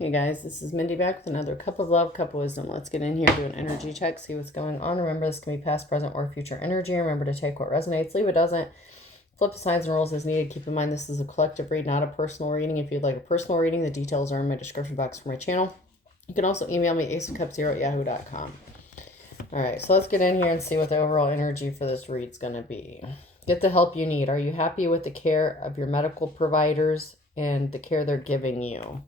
Hey guys, this is Mindy back with another cup of love, cup of wisdom. Let's get in here, do an energy check, see what's going on. Remember, this can be past, present, or future energy. Remember to take what resonates, leave what doesn't. Flip the signs and rules as needed. Keep in mind this is a collective read, not a personal reading. If you'd like a personal reading, the details are in my description box for my channel. You can also email me aceofcups0@yahoo.com. Alright, so let's get in here and see what the overall energy for this read's going to be. Get the help you need. Are you happy with the care of your medical providers and the care they're giving you?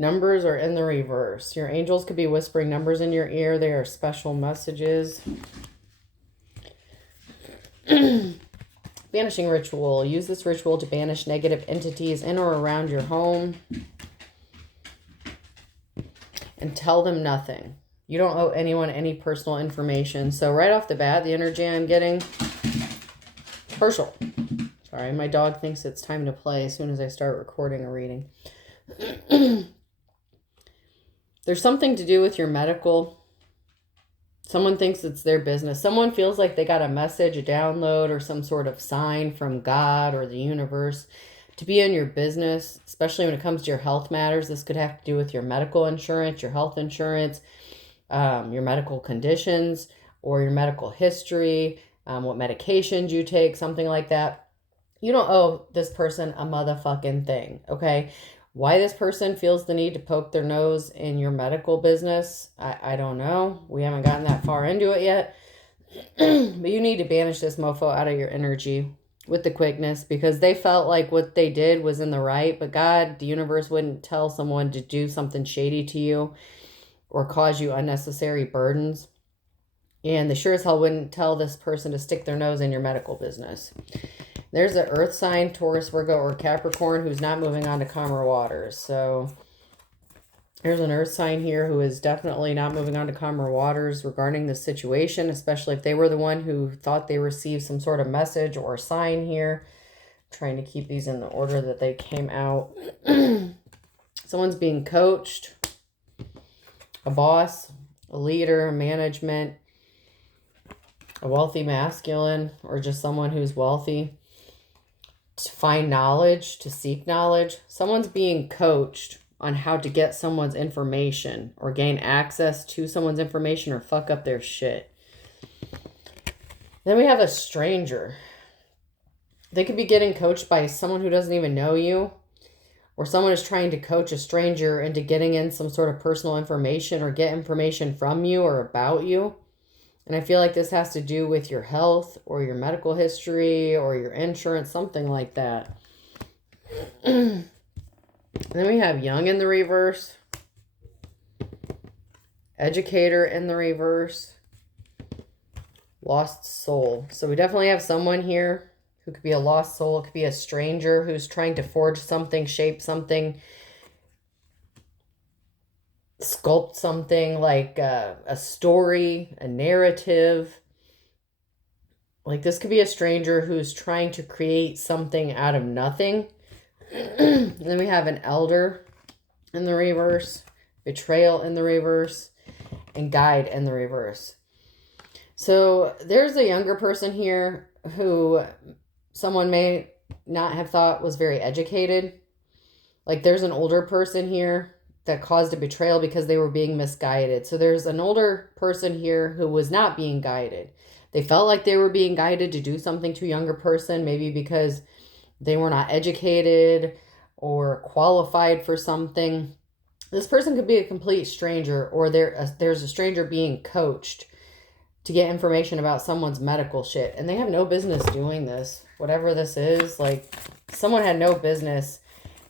Numbers are in the reverse. Your angels could be whispering numbers in your ear. They are special messages. Banishing ritual. Use this ritual to banish negative entities in or around your home. And tell them nothing. You don't owe anyone any personal information. So right off the bat, the energy I'm getting, partial. Sorry, my dog thinks it's time to play as soon as I start recording a reading. There's something to do with your medical. Someone thinks it's their business. Someone feels like they got a message, a download, or some sort of sign from God or the universe to be in your business, especially when it comes to your health matters. This could have to do with your medical insurance, your health insurance, your medical conditions, or your medical history, what medications you take, something like that. You don't owe this person a motherfucking thing, okay? Why this person feels the need to poke their nose in your medical business, I don't know. We haven't gotten that far into it yet. But you need to banish this mofo out of your energy with the quickness, because they felt like what they did was in the right, but God, the universe, wouldn't tell someone to do something shady to you or cause you unnecessary burdens. And they sure as hell wouldn't tell this person to stick their nose in your medical business. There's an earth sign, Taurus, Virgo, or Capricorn, who's not moving on to calmer waters. So there's an earth sign here who is definitely not moving on to calmer waters regarding the situation, especially if they were the one who thought they received some sort of message or sign here. I'm trying to keep these in the order that they came out. Someone's being coached, a boss, a leader, management, a wealthy masculine, or just someone who's wealthy. To find knowledge, to seek knowledge. Someone's being coached on how to get someone's information or gain access to someone's information or fuck up their shit. Then we have a stranger. They could be getting coached by someone who doesn't even know you, or someone is trying to coach a stranger into getting in some sort of personal information or get information from you or about you. And I feel like this has to do with your health or your medical history or your insurance, something like that. And then we have young in the reverse, educator in the reverse, lost soul. So we definitely have someone here who could be a lost soul. It could be a stranger who's trying to forge something, shape something, sculpt something, like a story, a narrative. Like this could be a stranger who's trying to create something out of nothing. And then we have an elder in the reverse, betrayal in the reverse, and guide in the reverse. So there's a younger person here who someone may not have thought was very educated. Like there's an older person here that caused a betrayal because they were being misguided. So there's an older person here who was not being guided. They felt like they were being guided to do something to a younger person, maybe because they were not educated or qualified for something. This person could be a complete stranger, or there's a stranger being coached to get information about someone's medical shit. And they have no business doing this. Whatever this is, like someone had no business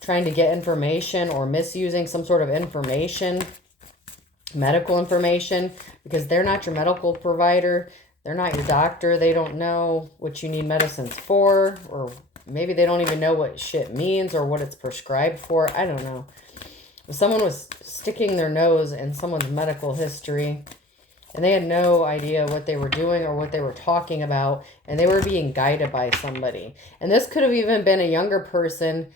trying to get information or misusing some sort of information, medical information, because they're not your medical provider. They're not your doctor. They don't know what you need medicines for, or maybe they don't even know what shit means or what it's prescribed for. I don't know. If someone was sticking their nose in someone's medical history and they had no idea what they were doing or what they were talking about, and they were being guided by somebody. And this could have even been a younger person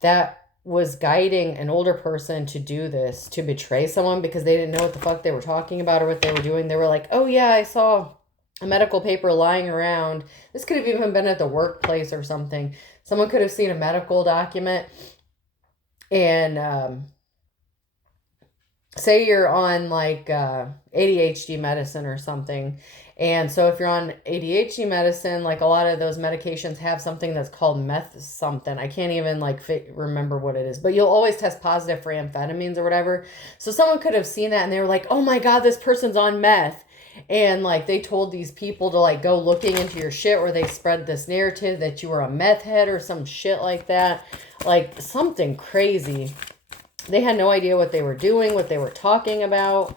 that was guiding an older person to do this, to betray someone, because they didn't know what the fuck they were talking about or what they were doing. They were like, oh yeah, I saw a medical paper lying around. This could have even been at the workplace or something. Someone could have seen a medical document And say you're on like ADHD medicine or something. And so if you're on ADHD medicine, like a lot of those medications have something that's called meth something. I can't even like remember what it is, but you'll always test positive for amphetamines or whatever. So someone could have seen that and they were like, "Oh my God, this person's on meth." And like they told these people to like go looking into your shit, or they spread this narrative that you were a meth head or some shit like that. Like something crazy. They had no idea what they were doing, what they were talking about.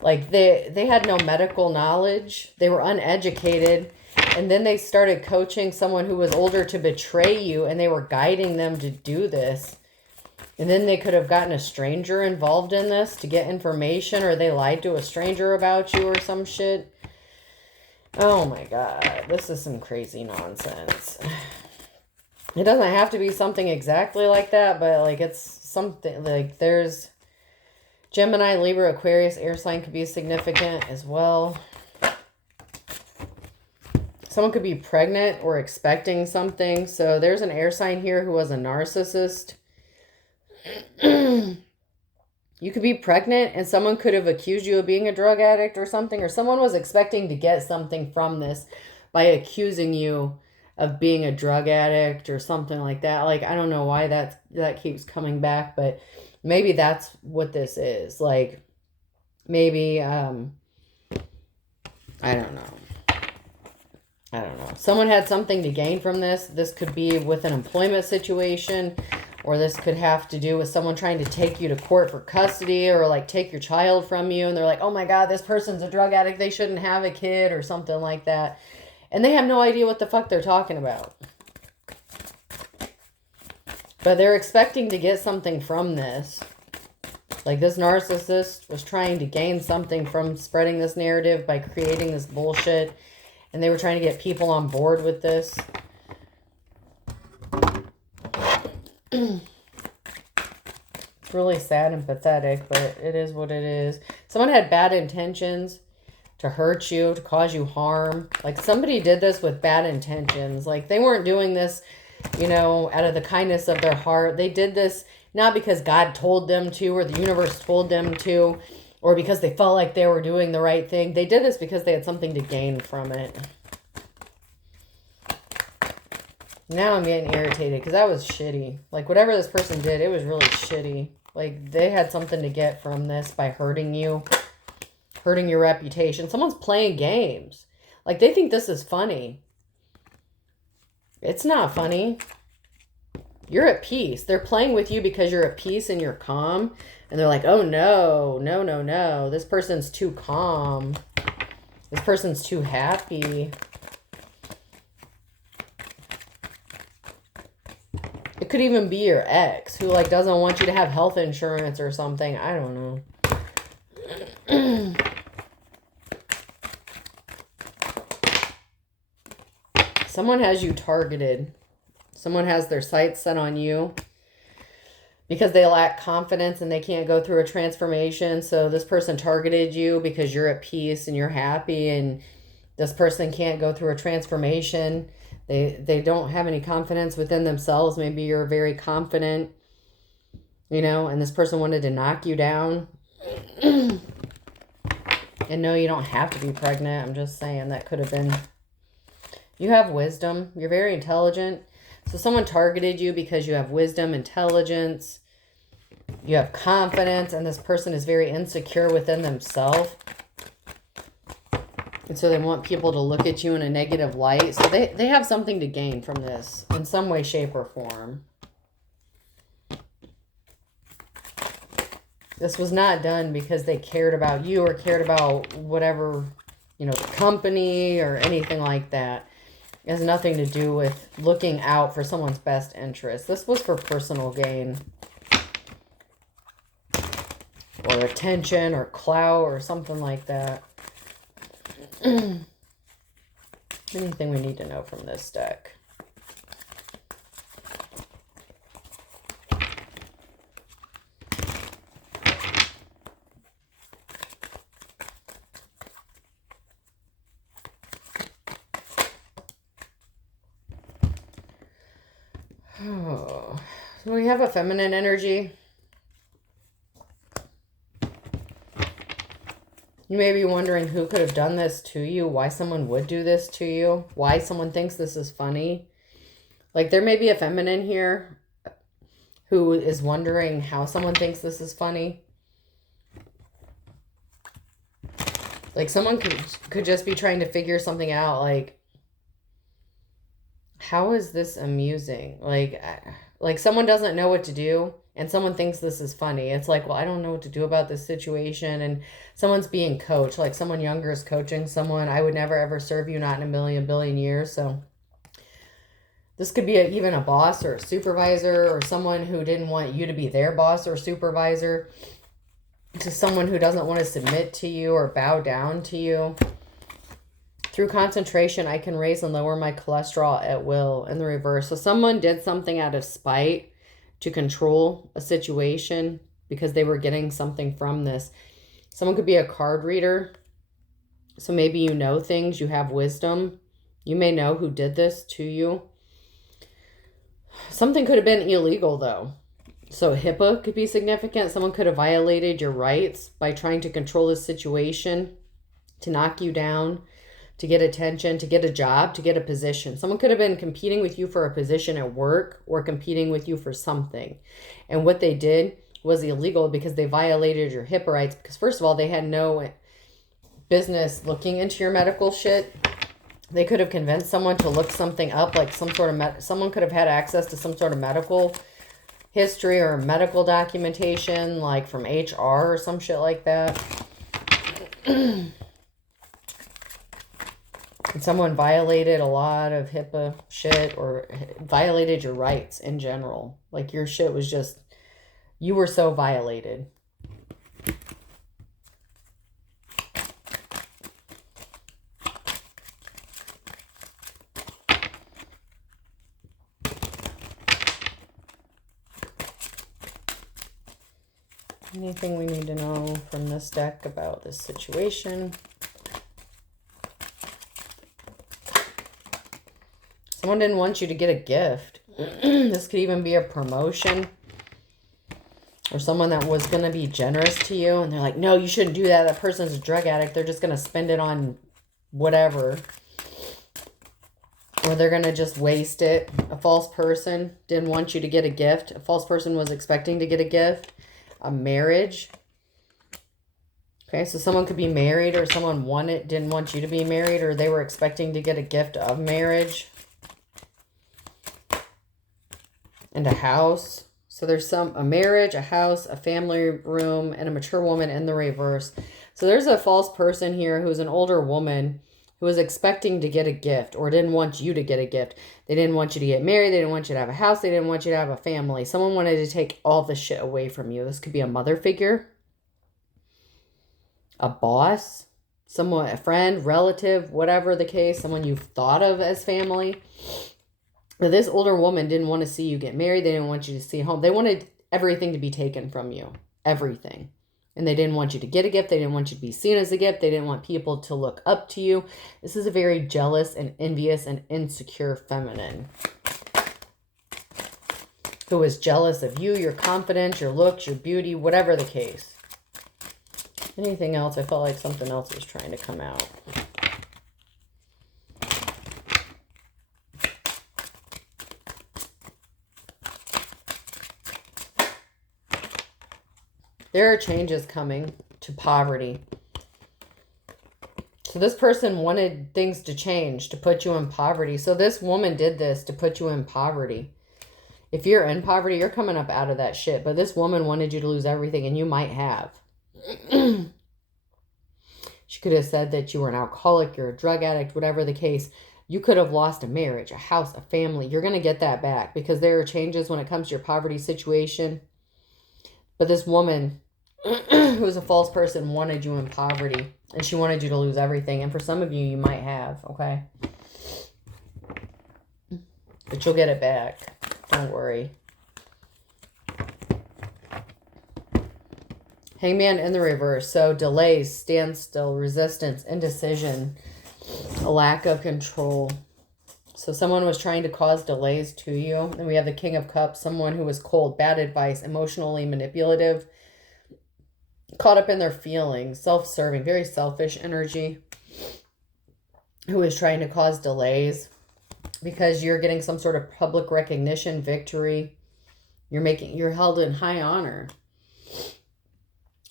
Like they had no medical knowledge. They were uneducated. And then they started coaching someone who was older to betray you, and they were guiding them to do this. And then they could have gotten a stranger involved in this to get information, or they lied to a stranger about you or some shit. Oh my God, this is some crazy nonsense. It doesn't have to be something exactly like that, but like it's something like there's Gemini, Libra, Aquarius, air sign could be significant as well. Someone could be pregnant or expecting something. So there's an air sign here who was a narcissist. You could be pregnant and someone could have accused you of being a drug addict or something, or someone was expecting to get something from this by accusing you of being a drug addict or something like that. Like, I don't know why that keeps coming back, but maybe that's what this is. Like, maybe, I don't know. Someone had something to gain from this. This could be with an employment situation, or this could have to do with someone trying to take you to court for custody, or like take your child from you. And they're like, "Oh my God, this person's a drug addict. They shouldn't have a kid," or something like that. And they have no idea what the fuck they're talking about. But they're expecting to get something from this. Like this narcissist was trying to gain something from spreading this narrative by creating this bullshit. And they were trying to get people on board with this. It's really sad and pathetic, but it is what it is. Someone had bad intentions to hurt you, to cause you harm. Like somebody did this with bad intentions. Like they weren't doing this, out of the kindness of their heart. They did this not because God told them to, or the universe told them to, or because they felt like they were doing the right thing. They did this because they had something to gain from it. Now I'm getting irritated because that was shitty. Like whatever this person did, it was really shitty. Like they had something to get from this by hurting you, hurting your reputation. Someone's playing games. Like they think this is funny. It's not funny. You're at peace. They're playing with you because you're at peace and you're calm. And they're like, "Oh no, no, no, no. This person's too calm. This person's too happy." It could even be your ex who like doesn't want you to have health insurance or something. I don't know. Someone has you targeted. Someone has their sights set on you because they lack confidence and they can't go through a transformation. So this person targeted you because you're at peace and you're happy, and this person can't go through a transformation. They don't have any confidence within themselves. Maybe you're very confident, and this person wanted to knock you down. And no, you don't have to be pregnant. I'm just saying that could have been. You have wisdom. You're very intelligent. So someone targeted you because you have wisdom, intelligence, you have confidence, and this person is very insecure within themselves. And so they want people to look at you in a negative light. So they have something to gain from this in some way, shape, or form. This was not done because they cared about you or cared about whatever, the company or anything like that. It has nothing to do with looking out for someone's best interest. This was for personal gain. Or attention or clout or something like that. Anything we need to know from this deck? We have a feminine energy. You may be wondering who could have done this to you, why someone would do this to you, why someone thinks this is funny. Like, there may be a feminine here who is wondering how someone thinks this is funny. Like, someone could just be trying to figure something out, like, how is this amusing? Like someone doesn't know what to do and someone thinks this is funny. It's like, well, I don't know what to do about this situation. And someone's being coached, like someone younger is coaching someone. I would never, ever serve you, not in a million billion years. So this could be even a boss or a supervisor or someone who didn't want you to be their boss or supervisor, to someone who doesn't want to submit to you or bow down to you. Through concentration, I can raise and lower my cholesterol at will, in the reverse. So someone did something out of spite to control a situation because they were getting something from this. Someone could be a card reader. So maybe you know things, you have wisdom. You may know who did this to you. Something could have been illegal, though. So HIPAA could be significant. Someone could have violated your rights by trying to control the situation, to knock you down, to get attention, to get a job, to get a position. Someone could have been competing with you for a position at work or competing with you for something. And what they did was illegal because they violated your HIPAA rights. Because first of all, they had no business looking into your medical shit. They could have convinced someone to look something up, like some sort of, someone could have had access to some sort of medical history or medical documentation, like from HR or some shit like that. And someone violated a lot of HIPAA shit or violated your rights in general. Like your shit was just, you were so violated. Anything we need to know from this deck about this situation? Someone didn't want you to get a gift. This could even be a promotion. Or someone that was going to be generous to you. And they're like, no, you shouldn't do that. That person's a drug addict. They're just going to spend it on whatever. Or they're going to just waste it. A false person didn't want you to get a gift. A false person was expecting to get a gift. A marriage. Okay, so someone could be married or someone didn't want you to be married, or they were expecting to get a gift of marriage. And a house. So there's a marriage, a house, a family room, and a mature woman in the reverse. So there's a false person here who's an older woman who was expecting to get a gift or didn't want you to get a gift. They didn't want you to get married. They didn't want you to have a house. They didn't want you to have a family. Someone wanted to take all the shit away from you. This could be a mother figure, a boss, someone, a friend, relative, whatever the case, someone you've thought of as family. But this older woman didn't want to see you get married. They didn't want you to see home. They wanted everything to be taken from you. Everything. And they didn't want you to get a gift. They didn't want you to be seen as a gift. They didn't want people to look up to you. This is a very jealous and envious and insecure feminine who is jealous of you, your confidence, your looks, your beauty, whatever the case. Anything else? I felt like something else was trying to come out. There are changes coming to poverty. So this person wanted things to change, to put you in poverty. So this woman did this to put you in poverty. If you're in poverty, you're coming up out of that shit. But this woman wanted you to lose everything, and you might have. She could have said that you were an alcoholic, you're a drug addict, whatever the case. You could have lost a marriage, a house, a family. You're going to get that back because there are changes when it comes to your poverty situation. But this woman, who was a false person, wanted you in poverty. And she wanted you to lose everything. And for some of you, you might have, okay? But you'll get it back. Don't worry. Hangman in the reverse. So delays, standstill, resistance, indecision, a lack of control. So someone was trying to cause delays to you. And we have the King of Cups, someone who was cold, bad advice, emotionally manipulative, caught up in their feelings, self-serving, very selfish energy, who is trying to cause delays because you're getting some sort of public recognition, victory. You're held in high honor.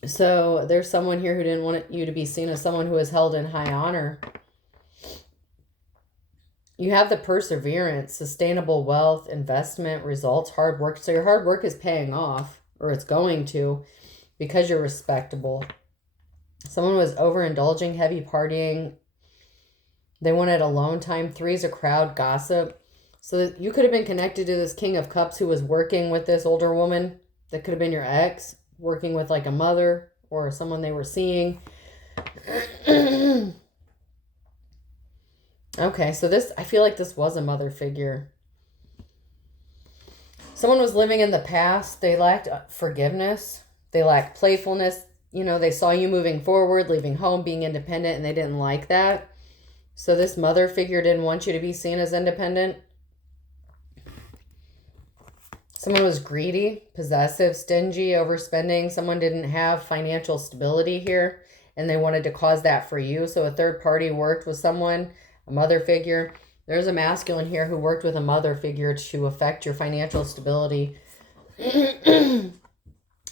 So there's someone here who didn't want you to be seen as someone who is held in high honor. You have the perseverance, sustainable wealth, investment, results, hard work. So your hard work is paying off, or it's going to, because you're respectable. Someone was overindulging, heavy partying. They wanted alone time. 3 is a crowd, gossip. So you could have been connected to this King of Cups who was working with this older woman. That could have been your ex, working with like a mother or someone they were seeing. Okay, so this, I feel like this was a mother figure. Someone was living in the past. They lacked forgiveness. They lacked playfulness. You know, they saw you moving forward, leaving home, being independent, and they didn't like that. So this mother figure didn't want you to be seen as independent. Someone was greedy, possessive, stingy, overspending. Someone didn't have financial stability here, and they wanted to cause that for you. So a third party worked with someone, a mother figure. There's a masculine here who worked with a mother figure to affect your financial stability.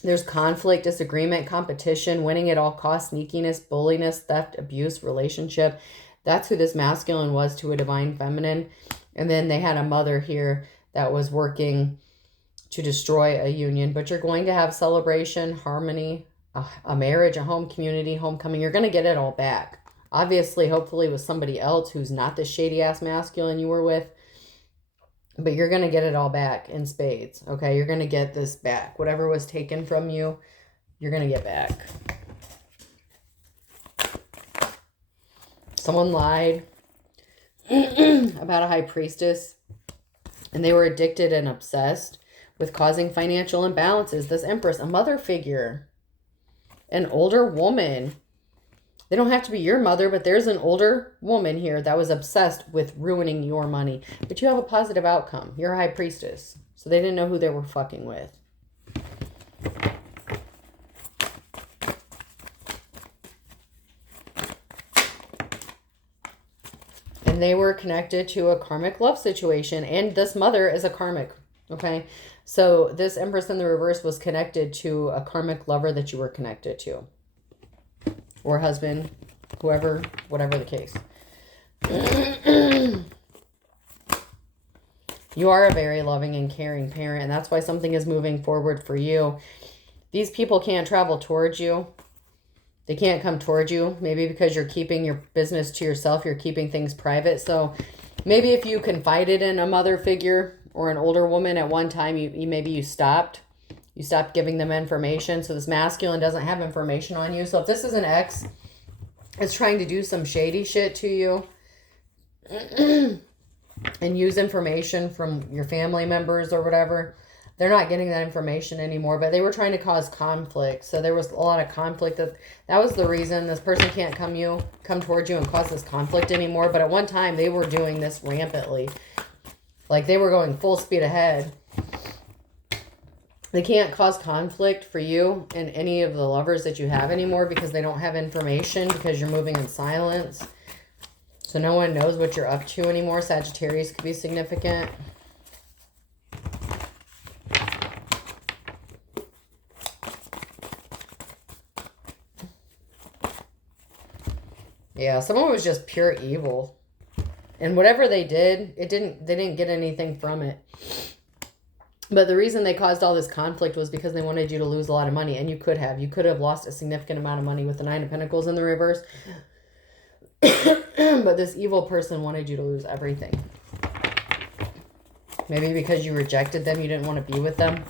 There's conflict, disagreement, competition, winning at all costs, sneakiness, bulliness, theft, abuse, relationship. That's who this masculine was to a divine feminine. And then they had a mother here that was working to destroy a union. But you're going to have celebration, harmony, a marriage, a home community, homecoming. You're going to get it all back. Obviously, hopefully with somebody else who's not the shady-ass masculine you were with. But you're going to get it all back in spades, okay? You're going to get this back. Whatever was taken from you, you're going to get back. Someone lied about a high priestess, and they were addicted and obsessed with causing financial imbalances. This empress, a mother figure, an older woman. They don't have to be your mother, but there's an older woman here that was obsessed with ruining your money. But you have a positive outcome. You're a high priestess. So they didn't know who they were fucking with. And they were connected to a karmic love situation. And this mother is a karmic. Okay? So this empress in the reverse was connected to a karmic lover that you were connected to. Or husband, whoever, whatever the case. You are a very loving and caring parent, and that's why something is moving forward for you. These people can't travel towards you. They can't come towards you, maybe because you're keeping your business to yourself. You're keeping things private. So maybe if you confided in a mother figure or an older woman at one time, maybe you stopped. You stopped giving them information. So this masculine doesn't have information on you. So if this is an ex, it's trying to do some shady shit to you and use information from your family members or whatever, they're not getting that information anymore. But they were trying to cause conflict. So there was a lot of conflict. That was the reason this person can't come towards you and cause this conflict anymore. But at one time, they were doing this rampantly. Like they were going full speed ahead. They can't cause conflict for you and any of the lovers that you have anymore because they don't have information because you're moving in silence. So no one knows what you're up to anymore. Sagittarius could be significant. Yeah, someone was just pure evil. And whatever they did, they didn't get anything from it. But the reason they caused all this conflict was because they wanted you to lose a lot of money. And you could have. You could have lost a significant amount of money with the 9 of Pentacles in the reverse. But this evil person wanted you to lose everything. Maybe because you rejected them, you didn't want to be with them.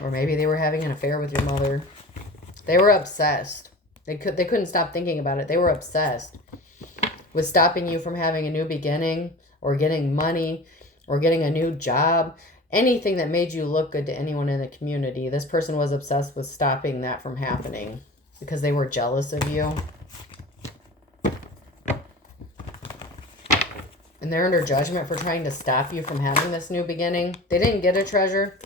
Or maybe they were having an affair with your mother. They were obsessed. They couldn't stop thinking about it. They were obsessed with stopping you from having a new beginning or getting money or getting a new job, anything that made you look good to anyone in the community. This person was obsessed with stopping that from happening because they were jealous of you. And they're under judgment for trying to stop you from having this new beginning. They didn't get a treasure.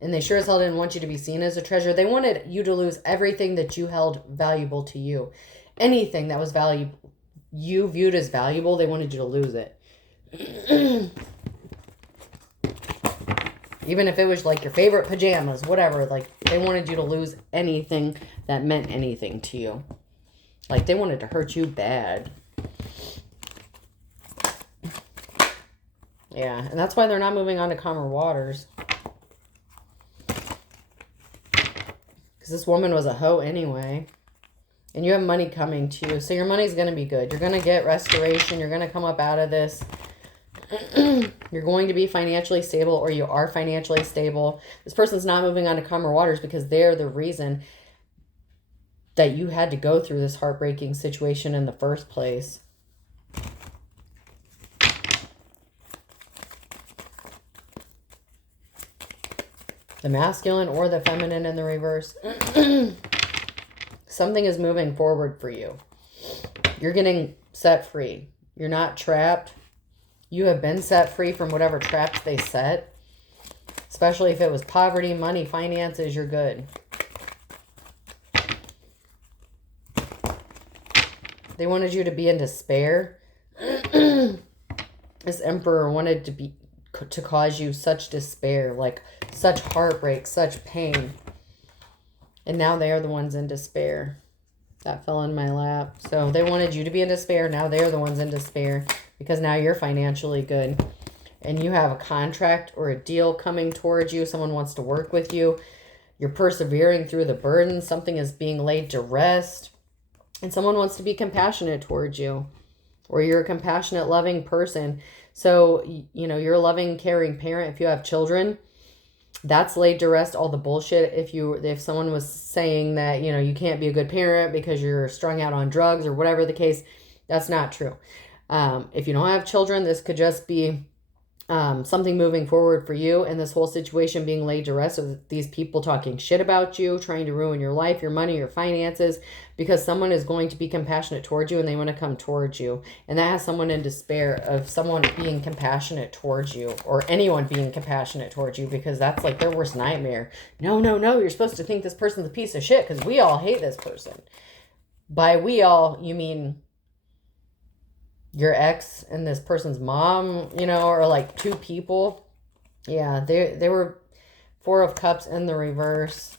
And they sure as hell didn't want you to be seen as a treasure. They wanted you to lose everything that you held valuable to you. Anything that was valuable, you viewed as valuable, they wanted you to lose it. Even if it was like your favorite pajamas, whatever. Like, they wanted you to lose anything that meant anything to you. Like, they wanted to hurt you bad. Yeah, and that's why they're not moving on to calmer waters. Because this woman was a hoe anyway. And you have money coming to you. So your money's going to be good. You're going to get restoration. You're going to come up out of this. You're going to be financially stable, or you are financially stable. This person's not moving on to calmer waters because they're the reason that you had to go through this heartbreaking situation in the first place. The masculine or the feminine in the reverse. Something is moving forward for you. You're getting set free. You're not trapped. You have been set free from whatever traps they set. Especially if it was poverty, money, finances, you're good. They wanted you to be in despair. This emperor wanted to cause you such despair, like such heartbreak, such pain. And now they are the ones in despair. That fell in my lap. So they wanted you to be in despair. Now they're the ones in despair because now you're financially good. And you have a contract or a deal coming towards you. Someone wants to work with you. You're persevering through the burden. Something is being laid to rest. And someone wants to be compassionate towards you. Or you're a compassionate, loving person. So, you know, you're a loving, caring parent. If you have children, that's laid to rest all the bullshit. If someone was saying that, you know, you can't be a good parent because you're strung out on drugs or whatever the case, that's not true. If you don't have children, this could just be something moving forward for you, and this whole situation being laid to rest of these people talking shit about you, trying to ruin your life, your money, your finances, because someone is going to be compassionate towards you and they want to come towards you. And that has someone in despair of someone being compassionate towards you, or anyone being compassionate towards you, because that's like their worst nightmare. No, you're supposed to think this person's a piece of shit because we all hate this person. By we all, you mean your ex and this person's mom, you know, or like two people. Yeah, they were Four of Cups in the reverse.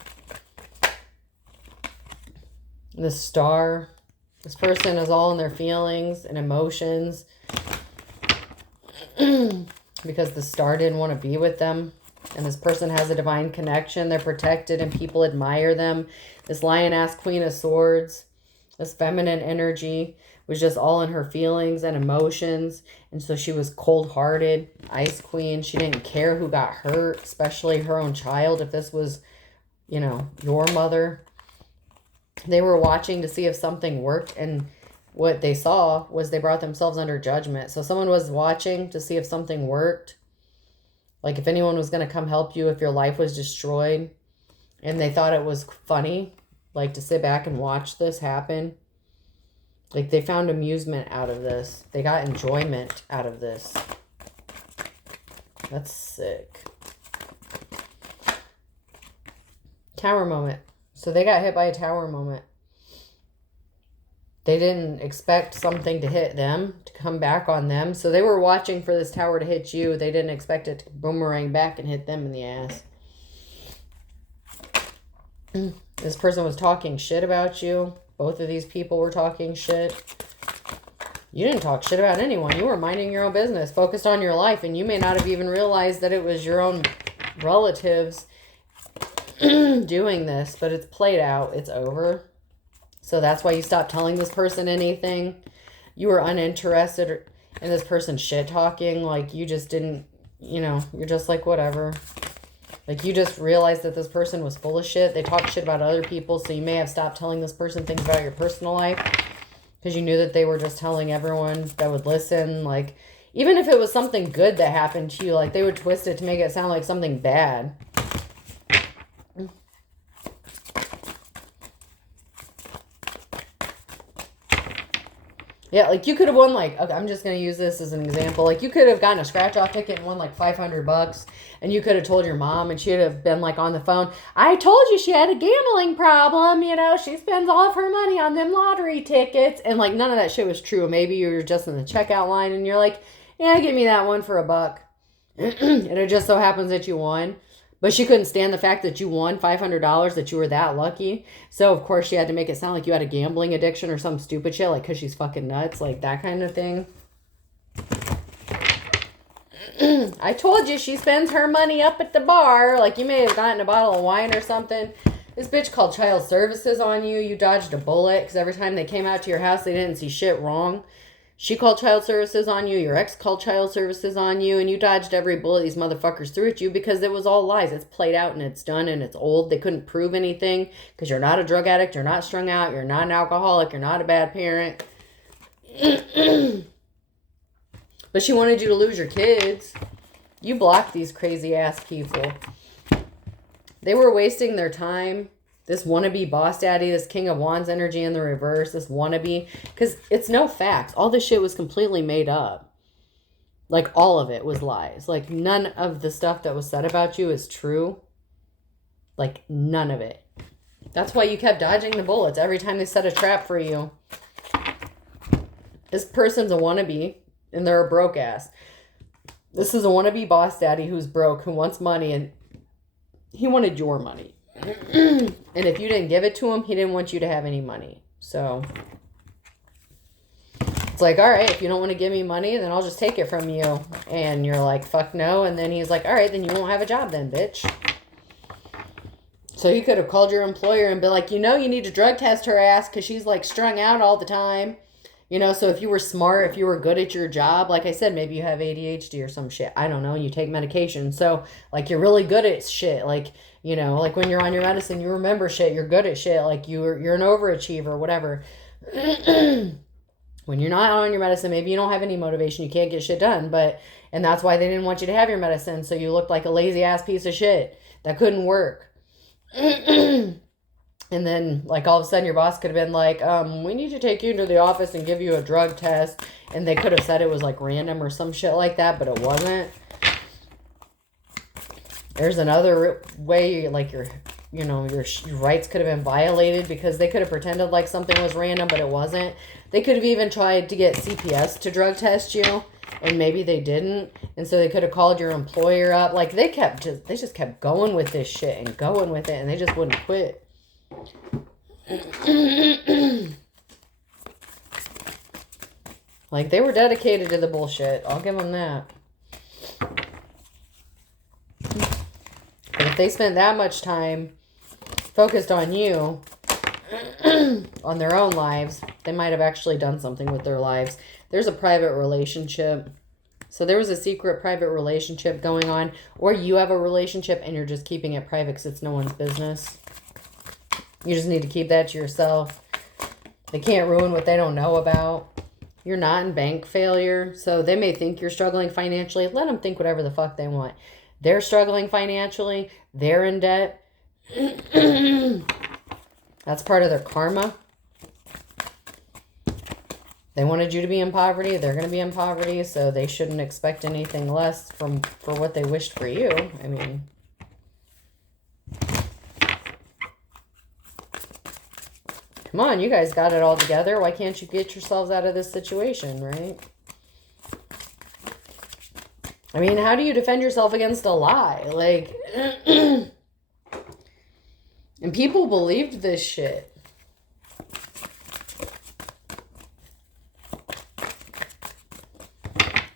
The Star. This person is all in their feelings and emotions because the Star didn't want to be with them. And this person has a divine connection. They're protected and people admire them. This Lioness, Queen of Swords. This feminine energy was just all in her feelings and emotions. And so she was cold-hearted, Ice Queen. She didn't care who got hurt, especially her own child. If this was, you know, your mother. They were watching to see if something worked. And what they saw was they brought themselves under judgment. So someone was watching to see if something worked. Like if anyone was going to come help you if your life was destroyed. And they thought it was funny, like to sit back and watch this happen. Like, they found amusement out of this. They got enjoyment out of this. That's sick. Tower moment. So they got hit by a tower moment. They didn't expect something to hit them, to come back on them. So they were watching for this tower to hit you. They didn't expect it to boomerang back and hit them in the ass. This person was talking shit about you. Both of these people were talking shit. You didn't talk shit about anyone. You were minding your own business, focused on your life, and you may not have even realized that it was your own relatives doing this, but it's played out. It's over. So that's why you stopped telling this person anything. You were uninterested in this person shit talking. Like, you just didn't, you know, you're just like, whatever. Like, you just realized that this person was full of shit. They talked shit about other people, so you may have stopped telling this person things about your personal life because you knew that they were just telling everyone that would listen. Like, even if it was something good that happened to you, like, they would twist it to make it sound like something bad. Yeah, like you could have won like, okay, I'm just going to use this as an example. Like you could have gotten a scratch off ticket and won like $500 and you could have told your mom and she'd have been like on the phone. I told you she had a gambling problem. You know, she spends all of her money on them lottery tickets. And like none of that shit was true. Maybe you were just in the checkout line and you're like, yeah, give me that one for $1. And it just so happens that you won. But she couldn't stand the fact that you won $500, that you were that lucky. So, of course, she had to make it sound like you had a gambling addiction or some stupid shit, like, because she's fucking nuts, like that kind of thing. I told you she spends her money up at the bar. Like, you may have gotten a bottle of wine or something. This bitch called child services on you. You dodged a bullet because every time they came out to your house, they didn't see shit wrong. She called child services on you. Your ex called child services on you. And you dodged every bullet these motherfuckers threw at you because it was all lies. It's played out and it's done and it's old. They couldn't prove anything because you're not a drug addict. You're not strung out. You're not an alcoholic. You're not a bad parent. But she wanted you to lose your kids. You blocked these crazy ass people. They were wasting their time. This wannabe boss daddy, this King of Wands energy in the reverse, this wannabe. Because it's no facts. All this shit was completely made up. Like, all of it was lies. Like, none of the stuff that was said about you is true. Like, none of it. That's why you kept dodging the bullets every time they set a trap for you. This person's a wannabe, and they're a broke ass. This is a wannabe boss daddy who's broke, who wants money, and he wanted your money. And if you didn't give it to him, he didn't want you to have any money. So it's like, all right, if you don't want to give me money, then I'll just take it from you. And you're like, fuck no. And then he's like, all right, then you won't have a job then, bitch. So he could have called your employer and be like, you know, you need to drug test her ass because she's like strung out all the time. You know, so if you were smart, if you were good at your job, like I said, maybe you have ADHD or some shit. I don't know. You take medication. So like you're really good at shit. Like, you know, like when you're on your medicine, you remember shit. You're good at shit. Like you're an overachiever, whatever. When you're not on your medicine, maybe you don't have any motivation. You can't get shit done. And that's why they didn't want you to have your medicine. So you looked like a lazy ass piece of shit. That couldn't work. And then, like, all of a sudden, your boss could have been like, we need to take you into the office and give you a drug test. And they could have said it was, like, random or some shit like that, but it wasn't. There's another way, like, your rights could have been violated because they could have pretended like something was random, but it wasn't. They could have even tried to get CPS to drug test you, and maybe they didn't. And so they could have called your employer up. Like, they just kept going with this shit and going with it, and they just wouldn't quit. Like, they were dedicated to the bullshit. I'll give them that. But if they spent that much time focused on you, on their own lives, they might have actually done something with their lives. There's a private relationship. So there was a secret private relationship going on, or you have a relationship and you're just keeping it private because it's no one's business. You just need to keep that to yourself. They can't ruin what they don't know about. You're not in bank failure, so they may think you're struggling financially. Let them think whatever the fuck they want. They're struggling financially. They're in debt. That's part of their karma. They wanted you to be in poverty. They're going to be in poverty, so they shouldn't expect anything less for what they wished for you. I mean, come on, you guys got it all together. Why can't you get yourselves out of this situation, right? I mean, how do you defend yourself against a lie? Like, and people believed this shit.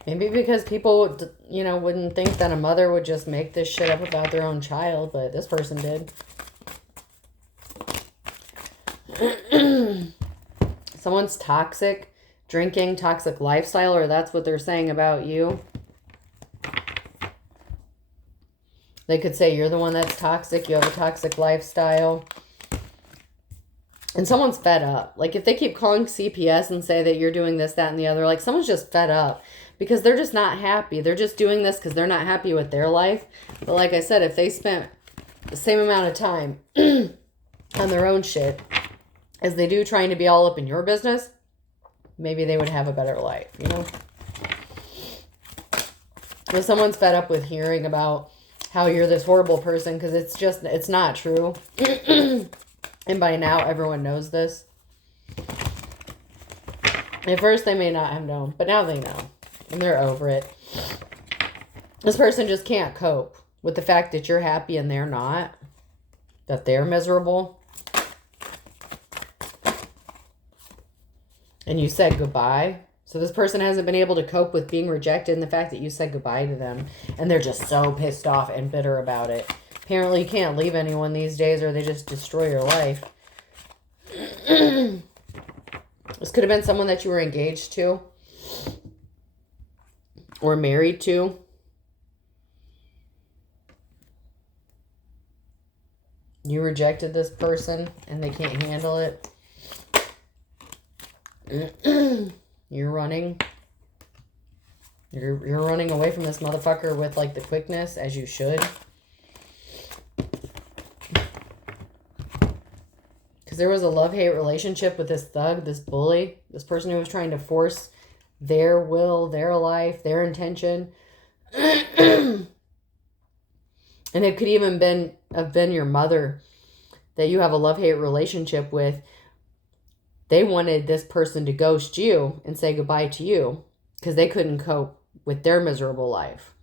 Maybe because people, wouldn't think that a mother would just make this shit up about their own child, but this person did. Someone's toxic, drinking, toxic lifestyle, or that's what they're saying about you. They could say you're the one that's toxic, you have a toxic lifestyle. And someone's fed up. Like, if they keep calling CPS and say that you're doing this, that, and the other, like, someone's just fed up because they're just not happy. They're just doing this because they're not happy with their life. But like I said, if they spent the same amount of time on their own shit as they do trying to be all up in your business, maybe they would have a better life, you know? If someone's fed up with hearing about how you're this horrible person, because it's not true. And by now, everyone knows this. At first, they may not have known, but now they know. And they're over it. This person just can't cope with the fact that you're happy and they're not. That they're miserable. And you said goodbye. So this person hasn't been able to cope with being rejected and the fact that you said goodbye to them. And they're just so pissed off and bitter about it. Apparently you can't leave anyone these days or they just destroy your life. This could have been someone that you were engaged to. Or married to. You rejected this person and they can't handle it. You're running. You're running away from this motherfucker with like the quickness as you should. Because there was a love-hate relationship with this thug, this bully, this person who was trying to force their will, their life, their intention. And it could even have been your mother that you have a love-hate relationship with. They wanted this person to ghost you and say goodbye to you because they couldn't cope with their miserable life.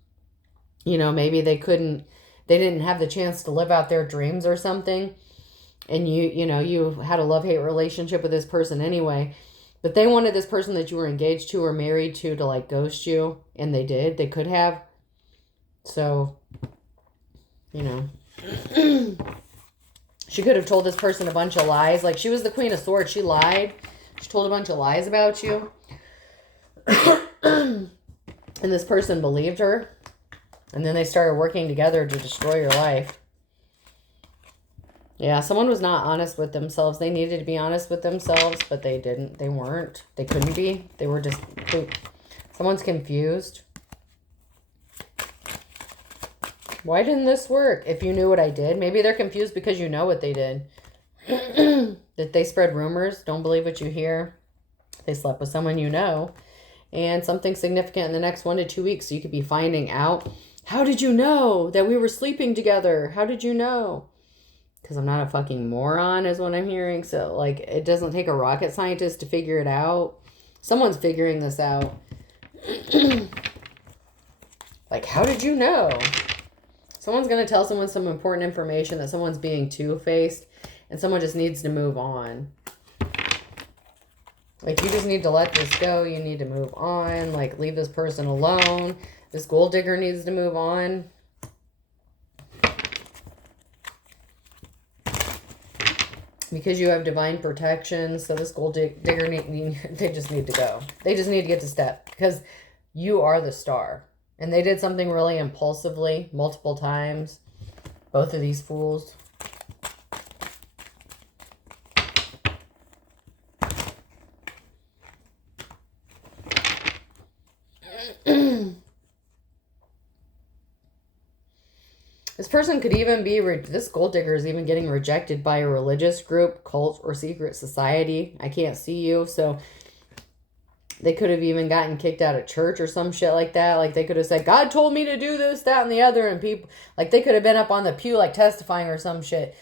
You know, maybe they didn't have the chance to live out their dreams or something. And you had a love-hate relationship with this person anyway. But they wanted this person that you were engaged to or married to like ghost you. And they did. They could have. So, you know. She could have told this person a bunch of lies. Like, she was the Queen of Swords. She lied. She told a bunch of lies about you. And this person believed her. And then they started working together to destroy your life. Yeah, someone was not honest with themselves. They needed to be honest with themselves, but they didn't. They weren't. They couldn't be. They were just... Someone's confused. Why didn't this work? If you knew what I did. Maybe they're confused because you know what they did. That they spread rumors. Don't believe what you hear. They slept with someone you know. And something significant in the next 1 to 2 weeks. So you could be finding out. How did you know that we were sleeping together? How did you know? Because I'm not a fucking moron is what I'm hearing. So, like, it doesn't take a rocket scientist to figure it out. Someone's figuring this out. Like, how did you know? Someone's going to tell someone some important information that someone's being two-faced. And someone just needs to move on. Like, you just need to let this go. You need to move on. Like, leave this person alone. This gold digger needs to move on. Because you have divine protection. So this gold digger, they just need to go. They just need to get to step. Because you are the star. And they did something really impulsively multiple times. Both of these fools. This person could even be, this gold digger is even getting rejected by a religious group, cult, or secret society. I can't see you, so they could have even gotten kicked out of church or some shit like that. Like, they could have said, God told me to do this, that, and the other, and people, like, they could have been up on the pew, like, testifying or some shit.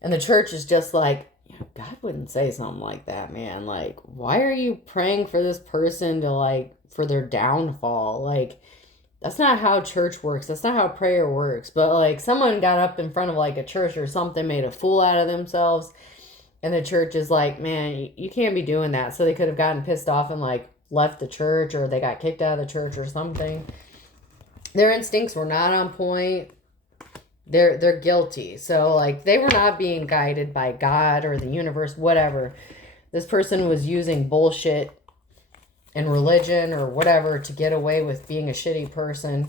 And the church is just like, God wouldn't say something like that, man. Like, why are you praying for this person to, like, for their downfall? Like, that's not how church works. That's not how prayer works. But, like, someone got up in front of, like, a church or something, made a fool out of themselves. And the church is like, man, you can't be doing that. So they could have gotten pissed off and, like, left the church, or they got kicked out of the church or something. Their instincts were not on point. They're guilty. So, like, they were not being guided by God or the universe, whatever. This person was using bullshit and religion or whatever to get away with being a shitty person,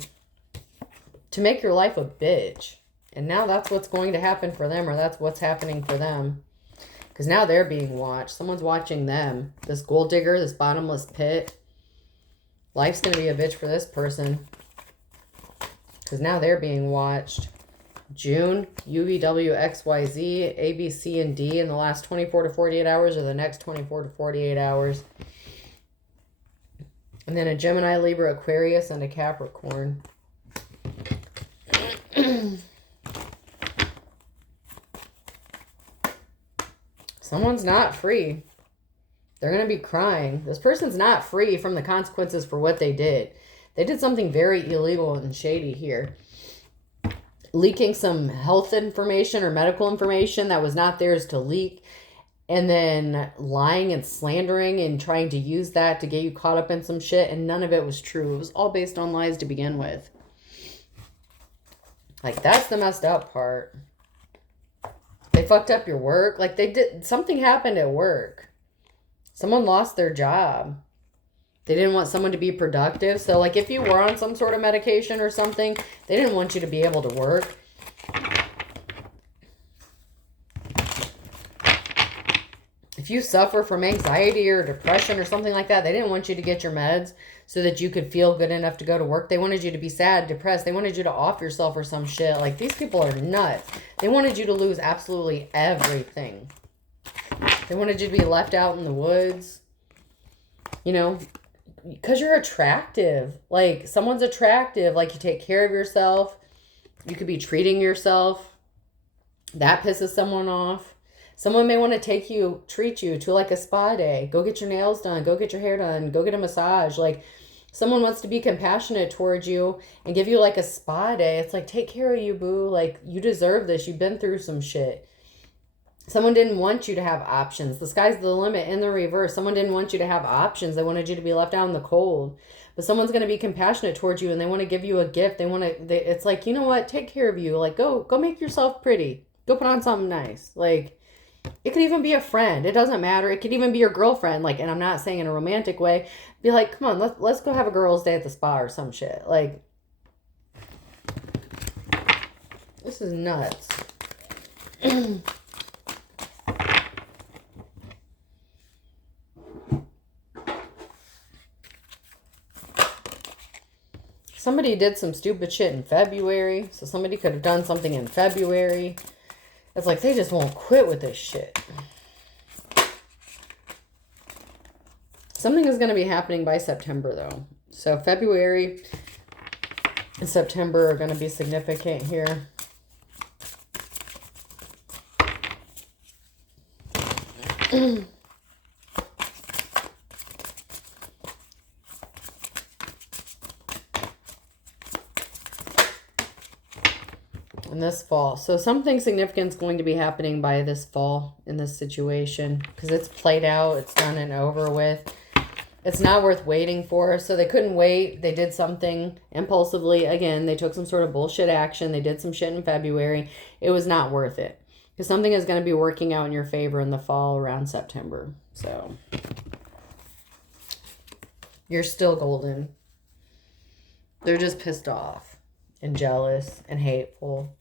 to make your life a bitch. And now that's what's going to happen for them, or that's what's happening for them. Because now they're being watched. Someone's watching them. This gold digger, this bottomless pit. Life's going to be a bitch for this person. Because now they're being watched. June, UVW, XYZ, A, B, C, and D in the last 24 to 48 hours, or the next 24 to 48 hours. And then a Gemini, Libra, Aquarius, and a Capricorn. Someone's not free. They're going to be crying. This person's not free from the consequences for what they did. They did something very illegal and shady here. Leaking some health information or medical information that was not theirs to leak. And then lying and slandering and trying to use that to get you caught up in some shit. And none of it was true. It was all based on lies to begin with. Like, that's the messed up part. They fucked up your work. Like, they did, something happened at work. Someone lost their job. They didn't want someone to be productive. So, like, if you were on some sort of medication or something, they didn't want you to be able to work. If you suffer from anxiety or depression or something like that, they didn't want you to get your meds so that you could feel good enough to go to work. They wanted you to be sad, depressed. They wanted you to off yourself or some shit. Like, these people are nuts. They wanted you to lose absolutely everything. They wanted you to be left out in the woods. You know, because you're attractive. Like, someone's attractive. Like, you take care of yourself. You could be treating yourself. That pisses someone off. Someone may want to treat you to like a spa day. Go get your nails done. Go get your hair done. Go get a massage. Like, someone wants to be compassionate towards you and give you like a spa day. It's like, take care of you, boo. Like, you deserve this. You've been through some shit. Someone didn't want you to have options. The sky's the limit in the reverse. Someone didn't want you to have options. They wanted you to be left out in the cold. But someone's going to be compassionate towards you and they want to give you a gift. It's like, you know what? Take care of you. Like, go make yourself pretty. Go put on something nice. Like, it could even be a friend. It doesn't matter. It could even be your girlfriend. Like, and I'm not saying in a romantic way. Be like, come on, let's go have a girls' day at the spa or some shit. Like, this is nuts. Somebody did some stupid shit in February. So somebody could have done something in February. It's like they just won't quit with this shit. Something is going to be happening by September, though. So February and September are going to be significant here. In this fall. So something significant is going to be happening by this fall in this situation because it's played out. It's done and over with. It's not worth waiting for. So they couldn't wait. They did something impulsively. Again, they took some sort of bullshit action. They did some shit in February. It was not worth it because something is going to be working out in your favor in the fall around September. So you're still golden. They're just pissed off and jealous and hateful.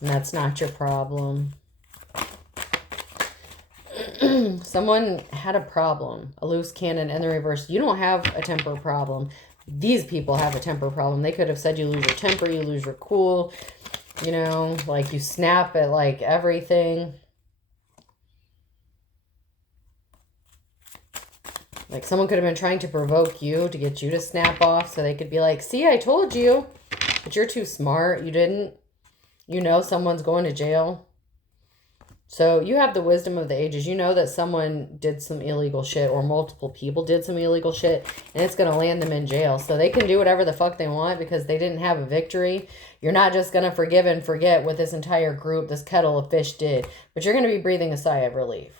And that's not your problem. Someone had a problem, a loose cannon in the reverse. You don't have a temper problem. These people have a temper problem. They could have said you lose your temper, you lose your cool, you know, like you snap at like everything. Like someone could have been trying to provoke you to get you to snap off so they could be like, see, I told you, but you're too smart. You didn't. You know someone's going to jail. So you have the wisdom of the ages. You know that someone did some illegal shit or multiple people did some illegal shit and it's going to land them in jail. So they can do whatever the fuck they want because they didn't have a victory. You're not just going to forgive and forget what this entire group, this kettle of fish did. But you're going to be breathing a sigh of relief.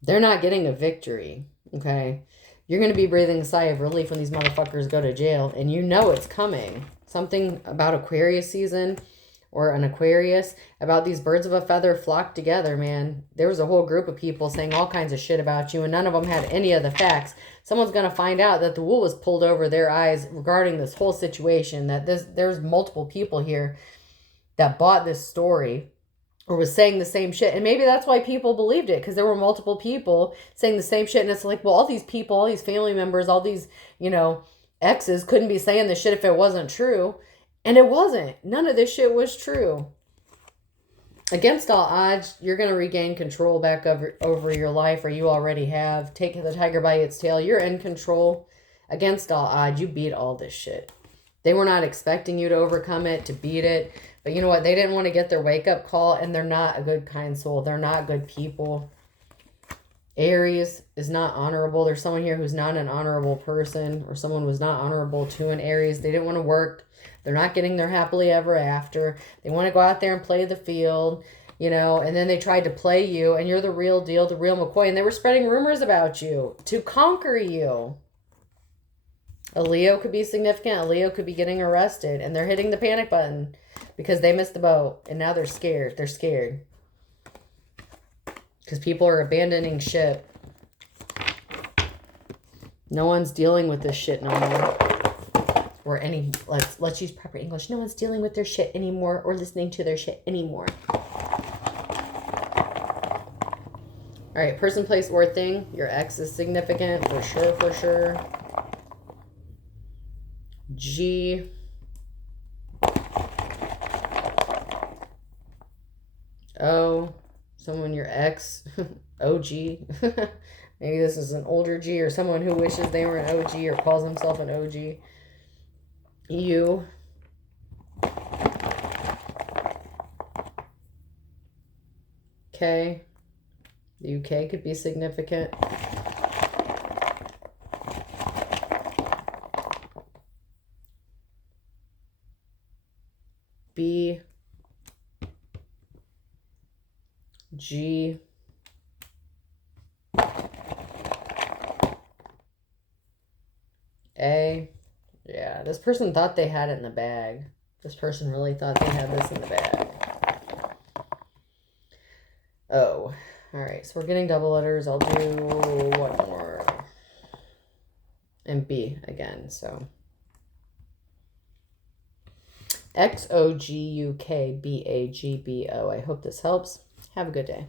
They're not getting a victory, okay? You're going to be breathing a sigh of relief when these motherfuckers go to jail. And you know it's coming. Something about Aquarius season or an Aquarius, about these birds of a feather flock together, man. There was a whole group of people saying all kinds of shit about you, and none of them had any of the facts. Someone's going to find out that the wool was pulled over their eyes regarding this whole situation, that there's multiple people here that bought this story or was saying the same shit. And maybe that's why people believed it, because there were multiple people saying the same shit. And it's like, well, all these people, all these family members, all these, you know, exes couldn't be saying this shit if it wasn't true. And it wasn't. None of this shit was true. Against all odds, you're going to regain control back over your life, or you already have. Take the tiger by its tail. You're in control. Against all odds, you beat all this shit. They were not expecting you to overcome it, to beat it. But you know what? They didn't want to get their wake-up call, and they're not a good, kind soul. They're not good people. Aries is not honorable. There's someone here who's not an honorable person, or someone was not honorable to an Aries. They didn't want to work. They're not getting their happily ever after. They want to go out there and play the field, you know, and then they tried to play you, and you're the real deal, the real McCoy, and they were spreading rumors about you to conquer you. A Leo could be significant. A Leo could be getting arrested, and they're hitting the panic button because they missed the boat, and now they're scared. They're scared because people are abandoning ship. No one's dealing with this shit no more. Or any, let's use proper English. No one's dealing with their shit anymore or listening to their shit anymore. All right, person, place, or thing. Your ex is significant for sure, for sure. G. O. Someone your ex. OG. Maybe this is an older G, or someone who wishes they were an OG or calls himself an OG. U. K. The UK could be significant. B. G. A. Yeah, this person thought they had it in the bag. This person really thought they had this in the bag. Oh. Alright, so we're getting double letters. I'll do one more. And B again, so. XOGUKBAGBO. I hope this helps. Have a good day.